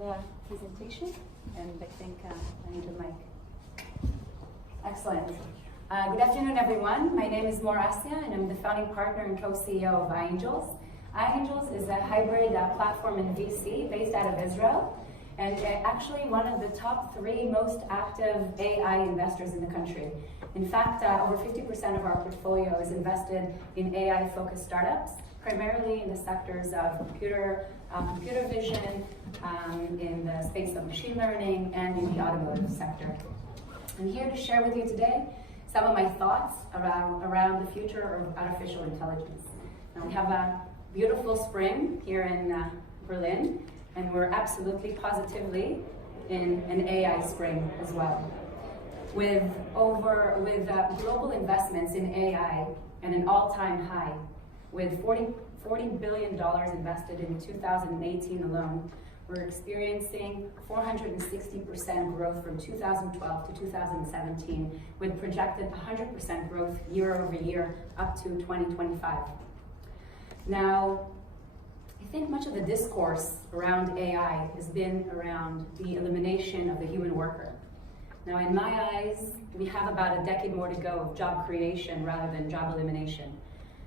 the presentation, and I think I need a mic. Excellent. Good afternoon, everyone. My name is Mor Assia, and I'm the founding partner and co-CEO of iAngels. iAngels is a hybrid platform and VC based out of Israel, and actually one of the top 3 most active AI investors in the country. In fact, over 50% of our portfolio is invested in AI-focused startups, primarily in the sectors of computer vision, in the space of machine learning, and in the automotive sector. I'm here to share with you today some of my thoughts around the future of artificial intelligence. Now, we have a beautiful spring here in Berlin, and we're absolutely positively in an AI spring as well. With global investments in AI at an all-time high, with $40 billion invested in 2018 alone, we're experiencing 460% growth from 2012 to 2017, with projected 100% growth year over year up to 2025. Now, I think much of the discourse around AI has been around the elimination of the human worker. Now, in my eyes, we have about a decade more to go of job creation rather than job elimination,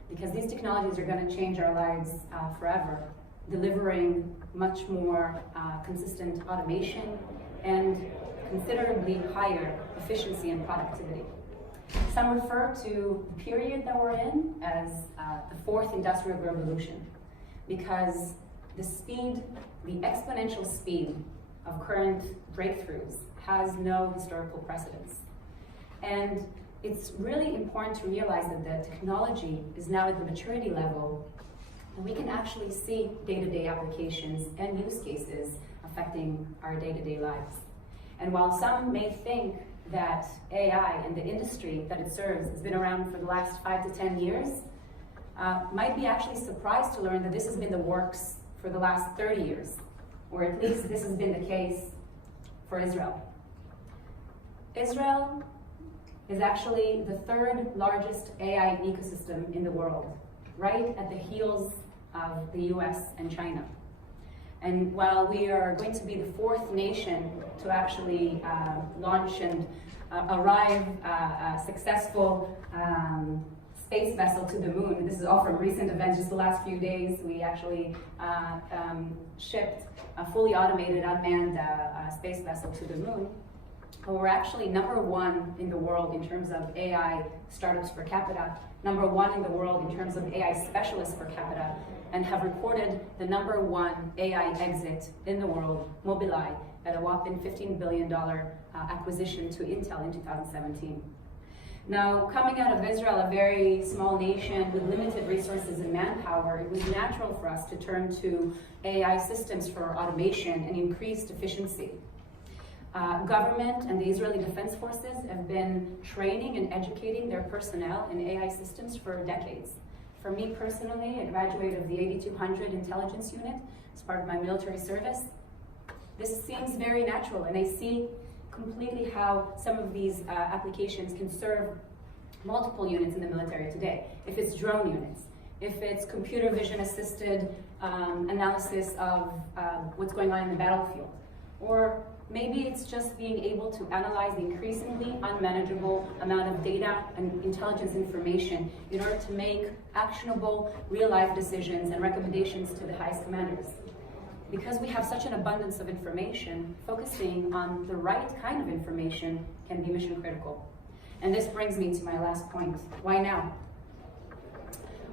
because these technologies are going to change our lives forever, delivering much more consistent automation and considerably higher efficiency and productivity. Some refer to the period that we're in as the 4th industrial revolution, because the exponential speed of current breakthroughs has no historical precedence. And it's really important to realize that the technology is now at the maturity level, and we can actually see day-to-day applications and use cases affecting our day-to-day lives. And while some may think that AI and the industry that it serves has been around for the last 5 to 10 years, might be actually surprised to learn that this has been the works for the last 30 years, or at least this has been the case for Israel. Israel is actually the 3rd largest AI ecosystem in the world, right at the heels of the US and China. And while we are going to be the 4th nation to actually launch and arrive a successful space vessel to the moon, this is all from recent events, just the last few days, we actually shipped a fully automated unmanned space vessel to the moon. But we're actually #1 in the world in terms of AI startups per capita, #1 in the world in terms of AI specialists per capita, and have reported the #1 AI exit in the world, Mobileye, at a whopping $15 billion acquisition to Intel in 2017. Now, coming out of Israel, a very small nation with limited resources and manpower, it was natural for us to turn to AI systems for automation and increased efficiency. Government and the Israeli Defense Forces have been training and educating their personnel in AI systems for decades. For me personally, I graduated of the 8200 intelligence unit as part of my military service. This seems very natural, and I see completely how some of these applications can serve multiple units in the military today. If it's drone units, if it's computer vision assisted analysis of what's going on in the battlefield, or maybe it's just being able to analyze the increasingly unmanageable amount of data and intelligence information in order to make actionable real-life decisions and recommendations to the highest commanders. Because we have such an abundance of information, focusing on the right kind of information can be mission critical. And this brings me to my last point. Why now?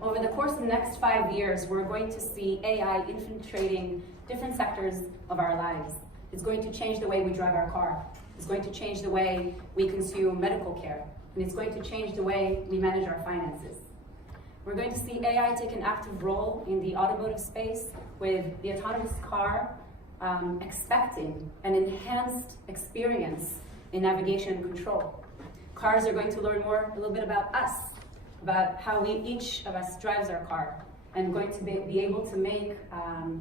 Over the course of the next 5 years, we're going to see AI infiltrating different sectors of our lives. It's going to change the way we drive our car. It's going to change the way we consume medical care. And it's going to change the way we manage our finances. We're going to see AI take an active role in the automotive space, with the autonomous car expecting an enhanced experience in navigation and control. Cars are going to learn a little bit about us, about how each of us drives our car, and going to be able to make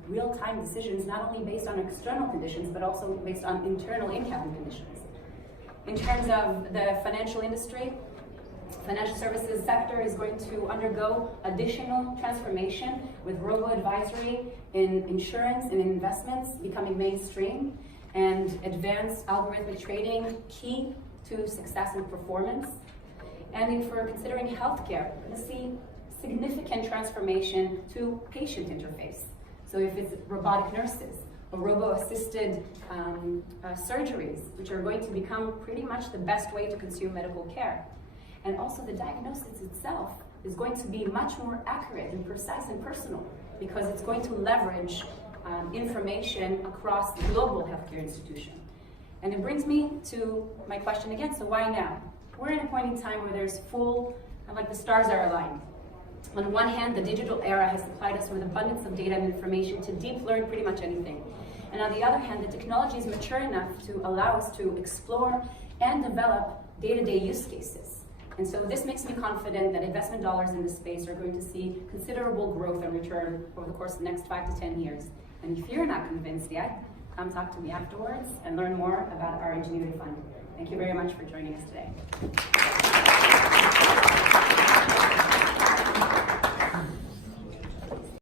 real-time decisions, not only based on external conditions, but also based on internal in-cabin conditions. In terms of the financial industry, Financial services sector is going to undergo additional transformation with robo-advisory in insurance and investments becoming mainstream, and advanced algorithmic trading key to success and performance. And if we're considering healthcare, we're going to see significant transformation to patient interface. So if it's robotic nurses or robo-assisted surgeries, which are going to become pretty much the best way to consume medical care. And also the diagnosis itself is going to be much more accurate and precise and personal, because it's going to leverage information across the global healthcare institution. And it brings me to my question again, so why now? We're in a point in time where there's like the stars are aligned. On one hand, the digital era has supplied us with abundance of data and information to deep learn pretty much anything. And on the other hand, the technology is mature enough to allow us to explore and develop day-to-day use cases. And so this makes me confident that investment dollars in this space are going to see considerable growth and return over the course of the next 5 to 10 years. And if you're not convinced yet, come talk to me afterwards and learn more about our Ingenuity Fund. Thank you very much for joining us today.